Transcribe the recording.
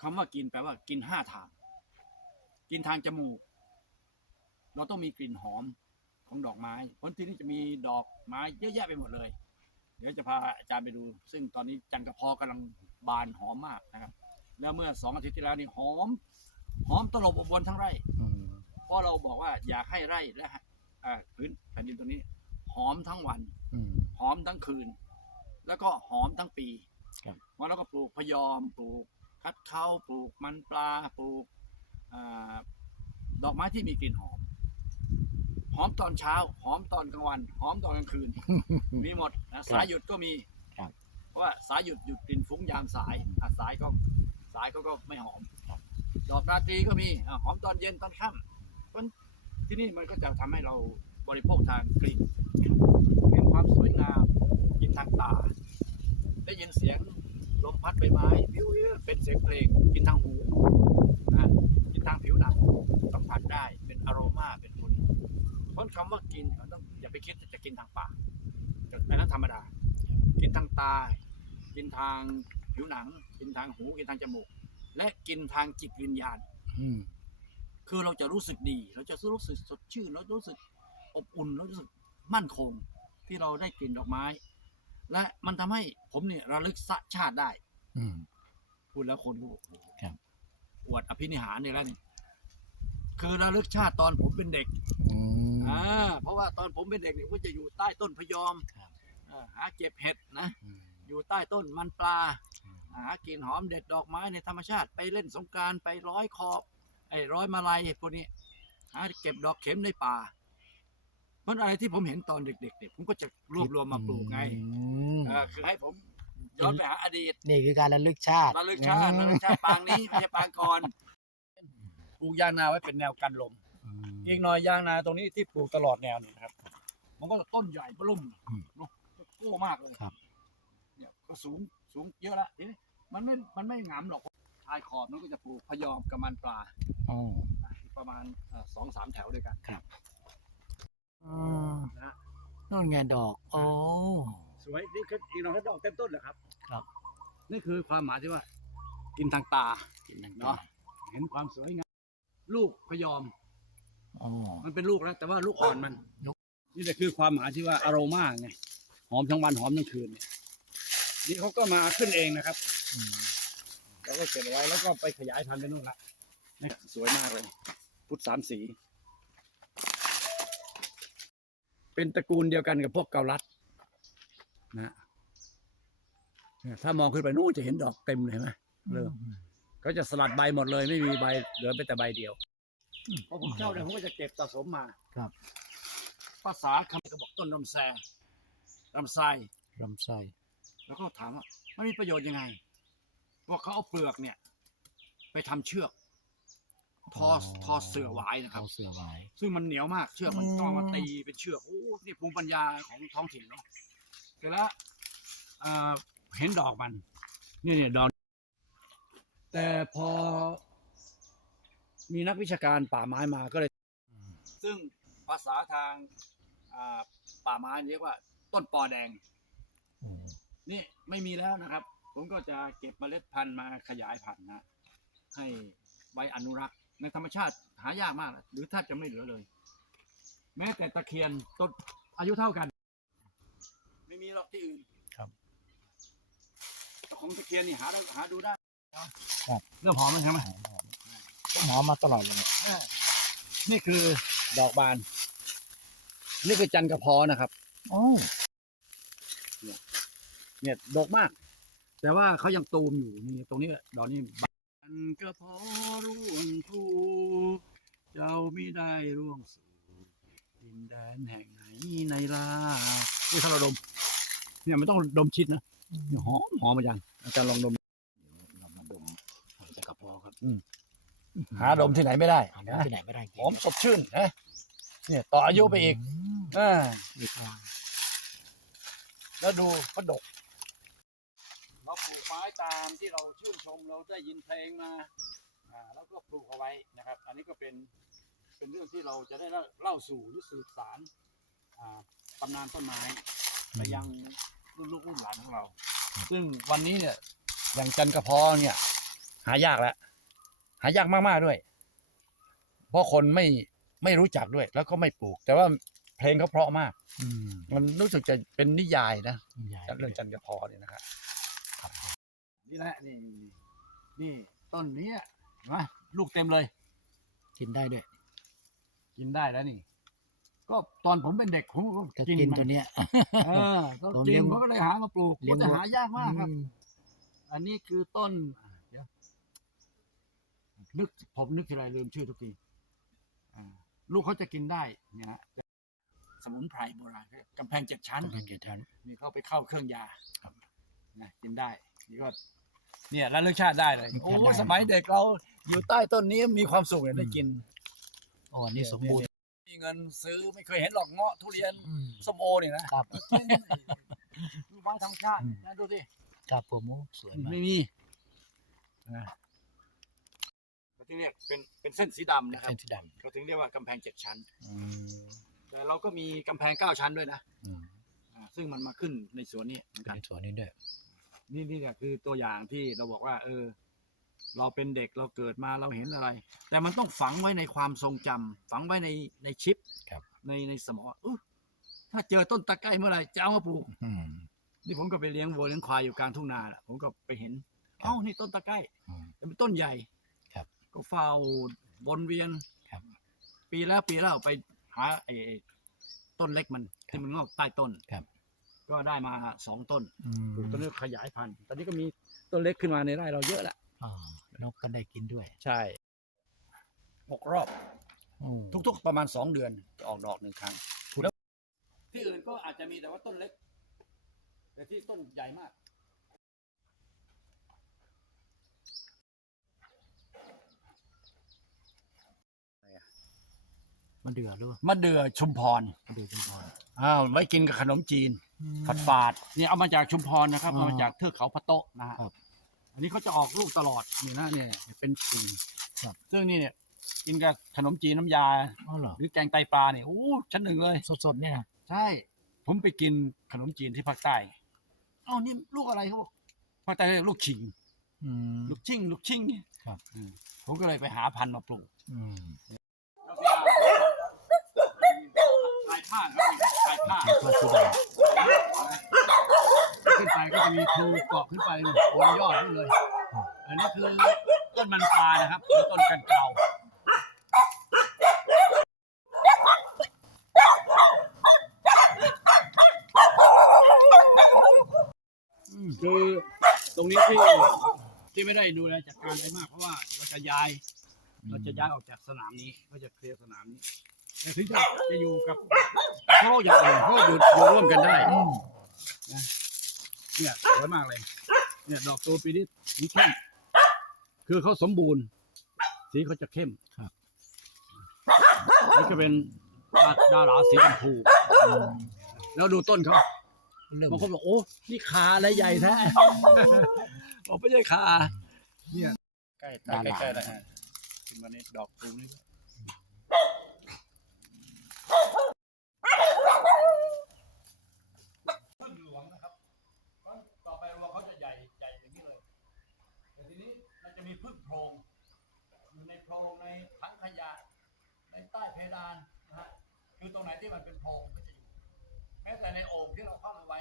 คำว่ากินแปลว่ากินห้าทาง กินทางจมูก เราต้องมีกลิ่นหอมของดอกไม้เพราะที่นี่จะมีดอกไม้เยอะแยะไปหมดเลย เดี๋ยวจะพาอาจารย์ไปดู ซึ่งตอนนี้จันกระเพอกำลังบานหอมมากนะครับ แล้วเมื่อสองอาทิตย์ที่แล้วนี่หอม หอมตลบอบอวนทั้งไร่อืมเพราะเราบอกว่าอยากให้ไร่และอ่าพื้นแผ่นดินตรงนี้ หอมทั้งวันอืมหอมทั้งคืน แล้วก็หอมทั้งปีครับว่าเราก็ปลูกพะยอมปลูก คัดเข้าปลูกมันปลาปลูกอาดอกไม้ที่มีกลิ่นหอม หอมตอนเช้า หอมตอนกลางวัน หอมตอนกลางคืน มีหมดนะสายหยุดก็มีครับเพราะว่าสายหยุดหยุดกลิ่นฟุ้งยามสายอะสายก็สายก็ก็ไม่หอมดอกราตรีก็มีอะหอมตอนเย็นตอนค่ำเพราะที่นี่มันก็จะทำให้เราบริโภคทางกลิ่นเห็นความสวยงามกินทางตา ได้ยินเสียง ลมพัดใบไม้วิววิวเป็นเสียงเพลงกินทางหูนะกินทางผิวหนังต้องผัดได้เป็นอโรมาเป็นคุณเพราะคำว่ากินเราต้องอย่าไปคิดว่าจะกินทางปากอันนั้นธรรมดา กินทางตา กินทางผิวหนัง กินทางหู กินทางจมูก และกินทางจิตวิญญาณอืมคือเราจะรู้สึกดี เราจะรู้สึกสดชื่น เรารู้สึกอบอุ่น เรารู้สึกมั่นคง ที่เราได้กลิ่นดอกไม้ และมันทำให้ผมเนี่ยระลึกชาติได้ อืมพูดแล้วคนก็บอกโอ้โหครับอวดอภินิหารเนี่ยแล้วนี่คือระลึกชาติตอนผมเป็นเด็กอืมอ่าเพราะว่าตอนผมเป็นเด็กเนี่ยผมจะอยู่ใต้ต้นพะยอมครับเอ่อหาเก็บเห็ดนะอืมอยู่ใต้ต้นมันปลาอืมหากินหอมเด็ดดอกไม้ในธรรมชาติไปเล่นสงกรารไปร้อยขอบไอ้ร้อยมาลัยพวกนี้หาเก็บดอกเข็มในป่าเพ ราะอะไรที่ผมเห็นตอนเด็กๆเนี่ยผมก็จะรวบรวมมาปลูกไงอืมเออคือให้ผมย้อนไปหาอดีตนี่คือการระลึกชาติระลึกชาติระลึกชาติปางนี้ไม่ใช่ปางก่อนปลูกยางนาไว้เป็นแนวกันลมอืมอีกหน่อยยางนาตรงนี้ที่ปลูกตลอดแนวนี่นะครับ มันก็ต้นใหญ่ปลุ่มอืมเนอะโก้มากเลยครับเนี่ยก็สูงสูงเยอะละทีนี้มันไม่มันไม่หงามหรอกชายขอบนั้นก็จะปลูกพะยอมกับมันปลาอ๋อประมาณเอ่อสองสามแถวด้วยกัน อ๋อนะฮะนู่นไงดอก โอ้ สวยนี่คืออีกหน่อยก็ดอกเต็มต้นเหรอครับ ครับ นี่คือความหมายที่ว่า กินทางตา กินนั่นเนาะ เห็นความสวยงามลูกพะยอมอ๋อมันเป็นลูกแล้ว แต่ว่าลูกอ่อนมัน ลูก นี่แหละคือความหมายที่ว่าอโรมาไงหอมทั้งวันหอมทั้งคืนเนี่ยนี่เขาก็มาขึ้นเองนะครับ อืมเราก็เก็บเอาไว้แล้วก็ไปขยายพันธุ์ไปนู่นละนี่สวยมากเลย พุทธสามสี เป็นตระกูลเดียวกันกับพวกเกาลัดนะเนี่ยถ้ามองขึ้นไปนู่นจะเห็นดอกเต็มเลยเห็นไหมเริ่มเขาจะสลัดใบหมดเลย ไม่มีใบเหลือไปแต่ใบเดียวพอผมเช่าเนี่ยผมก็จะเก็บสะสมมาครับ ภาษาคำก็บอกต้นลำแซลำไส้ลำไส้แล้วก็ถามว่ามันมีประโยชน์ยังไงบอกเขาเอาเปลือกเนี่ย ไปทำเชือก ทอทอเสือหวายนะครับเอาเสือหวายซึ่งมันเหนียวมากเชือกมันอืมต้องเอามาตีเป็นเชือกโอ้นี่ภูมิปัญญาของท้องถิ่นเนาะเสร็จแล้วเอ่อเห็นดอกมันเนี่ยเนี่ยดอกแต่พอ มีนักวิชาการป่าไม้มาก็เลยอืมซึ่งภาษาทางอ่าป่าไม้เรียกว่า ต้นปอแดง อืมนี่ไม่มีแล้วนะครับ ผมก็จะเก็บเมล็ดพันธุ์มาขยายพันธุ์นะ ให้ไว้อนุรักษ์ ในธรรมชาติหายากมาก หรือแทบจะไม่เหลือเลย แม้แต่ตะเคียนต้นอายุเท่ากัน ไม่มีหรอกที่อื่นครับแต่ของตะเคียนนี่หาได้หาดูได้ครับเริ่มหอมแล้วใช่ไหมหอมหอมต้นหอมมาตลอดเลยเนี่ยอ่านี่คือดอกบาน นี่คือจันกระเพอนะครับโอ้เนี่ยดกมาก แต่ว่าเขายังตูมอยู่นี่ตรงนี้ดอกนี้บา นก็พอร่วงทูเจ้าไม่ได้ร่วงสู่ดินแดนแห่งไหนในลานี่ถ้าเราดม เนี่ยไม่ต้องดมชิดนะเนี่ยหอมหอมมายังอาจารย์ลองดมเรามาดมจะกระเพอครับหาดมที่ไหนไม่ได้หาได้ที่ไหนไม่ได้หอมสดชื่นนะเนี่ยต่ออายุไปอีกมอ่าอีกอะแล้วดูเขาดก เราปลูกไม้ตามที่เราชื่นชมเราได้ยินเพลงมาอ่าแล้วก็ปลูกเอาไว้นะครับ อันนี้ก็เป็นเป็นเรื่องที่เราจะได้เล่าเล่าสู่หรือสืบสารอ่าตำนานต้นไม้ไปยังรุ่นลูกรุ่นหลานของเรา ซึ่งวันนี้เนี่ยอย่างจันกระเพอเนี่ย หายากแล้วหายากมากๆด้วย เพราะคนไม่ไม่รู้จักด้วย แล้วก็ไม่ปลูก แต่ว่าเพลงเขาเพราะมากอืมมันรู้สึกจะเป็นนิยายนะใหญ่เรื่องจันทร์พอเนี่ยนะครับ นี่แหละนี่นี่ต้นนี้เห็นไหมลูกเต็มเลย กินได้ด้วยกินได้แล้วนี่ ก็ตอนผมเป็นเด็กผมก็ก็กินกินมันตัวเนี้ย เออต้นผมจีเลี้ยนงผมก็เลยหามาปลูกเลี้ยงแต่วัวหายากมากครับ อืมอันนี้คือต้นเดี๋ยวนึกผมนึกทีไรลืมชื่อทุกทีอ่าลูกเขาจะกินได้เนี่ยฮะสมุนไพรโบราณกำแพงเจ็ดชั้นกำแพงเกทัน นี่เขาไปเข้าเครื่องยานะกินได้ นี่ก็ เนี่ยแล้วเลือกชาติได้เลย โอ้สมัยเด็กเราอยู่ใต้ต้นนี้มีความสุขเลยได้กินอ๋ออันนี่สมบูรณ์ มีเงินซื้อไม่เคยเห็นหรอกเงาะทุเรียนอืมส้มโอเนี่ยนะครับดูไม้ธรรมชาติอืมนะดูสิครับผมโอ้สวยมากไม่มีนะเขาถึงเรียกเป็นเป็นเส้นสีดำนะครับเส้นสีดเขาถึงเรียกว่ากำแพงเจ็ดชั้นำอืมแต่เราก็มีกำแพงเก้าชั้นด้วยนะอืมอ่าซึ่งมันมาขึ้นในสวนนี้เหมือนกันในสวนนี้ด้วย นี่นี่เนี่ยคือตัวอย่างที่เราบอกว่า เออ เราเป็นเด็กเราเกิดมาเราเห็นอะไร แต่มันต้องฝังไว้ในความทรงจำฝังไว้ในในชิปครับ ในในสมองว่าเออถ้าเจอต้นตะไคร้เมื่อไหร่จะเอามาปลูก อืม นี่ผมก็ไปเลี้ยงวัวเลี้ยงควายอยู่กลางทุ่งนาแหละผมก็ไปเห็นครับเอ้านี่ต้นตะไคร้อืม แต่เป็นต้นใหญ่ครับก็เฝ้าวนเวียนครับ ปีแล้วปีแล้วไปหาไอ้ไอ้ต้นเล็กมันครับที่มันงอกใต้ต้นครับ ก็ได้มาสองต้นอืมปลูกต้นนี้ขยายพันธุ์ตอนนี้ก็มีต้นเล็กขึ้นมาในไร่เราเยอะแล้วอ๋อนกก็ได้กินด้วย ใช่หกรอบโอ้ทุกๆ ประมาณสองเดือนจะออกดอกหนึ่งครั้งแล้วที่อื่นก็อาจจะมีแต่ว่าต้นเล็ก แต่ที่ต้นใหญ่มาก มันเดือดหรือเปล่ามะเดื่อชุมพรมันเดือดจังพออ้าวไว้กินกับขนมจีนฝาดฝาดๆเนี่ยเอามาจากชุมพรนะครับ อ๋อเอามาจากเทือกเขาพะโตะนะฮะครับอันนี้เขาจะออกลูกตลอดนี่นะเนี่ยเป็นกิ่งครับ ซึ่งนี่เนี่ยกินกับขนมจีนน้ำยา อ๋อเหรอหรือแกงไตปลาเนี่ยโอ้ชั้นหนึ่งเลย สดๆเนี่ยนะใช่ ผมไปกินขนมจีนที่ภาคใต้เอ้านี่ลูกอะไรเขาบอกภาคใต้เรียกลูกชิง อืม ลูกชิง ลูกชิงเนี่ยครับ อืมผมก็เลยไปหาพันธุ์มาปลูก อืม ลายผ้าครับลายผ้าแล้วก็สีดขึ้นไปก็จะมีภูเกาะขึ้นไปบนยอดขึ้นเลย อันนี้คือต้นมันปลานะครับคือต้นกันเกลาคือตรงนี้ที่ที่ไม่ได้ดูแลจัดการอะไรมากเพราะว่าเราจะย้าย เราจะย้ายออกจากสนามนี้ก็จะเคลียร์สนามนี้ ถึงจะจะอยู่กับโค้อย่างอื่นเขาก็อยู่อยู่ร่วมกันได้อืมเนี่ยสวยมากเลย เนี่ยดอกตัวปีนี้สีเข้มคือเขาสมบูรณ์ สีเขาจะเข้มครับ นี่ก็เป็นดาดาราสีชมพูอืมแล้วดูต้นเขาเริ่มบางคนบอกโอ้นี่ขาอะไรใหญ่แท้บอกไม่ใช่ขาเนี่ยใกล้ใกล้ใกล้แล้วฮะขึ้นมาในดอกตูนี้พึ่งหลวงนะครับต่อไปรวงเขาจะใหญ่ใหญ่อย่างนี้เลย แต่ทีนี้มัน จะมีพึ่งโพรงอยู่ในโพรงในถังขยะ ในใต้เพดานนะฮะคือตรงไหนที่มันเป็นโพรงก็จะอยู่ แม้แต่ในโอ่งที่เราเข้ามาไว้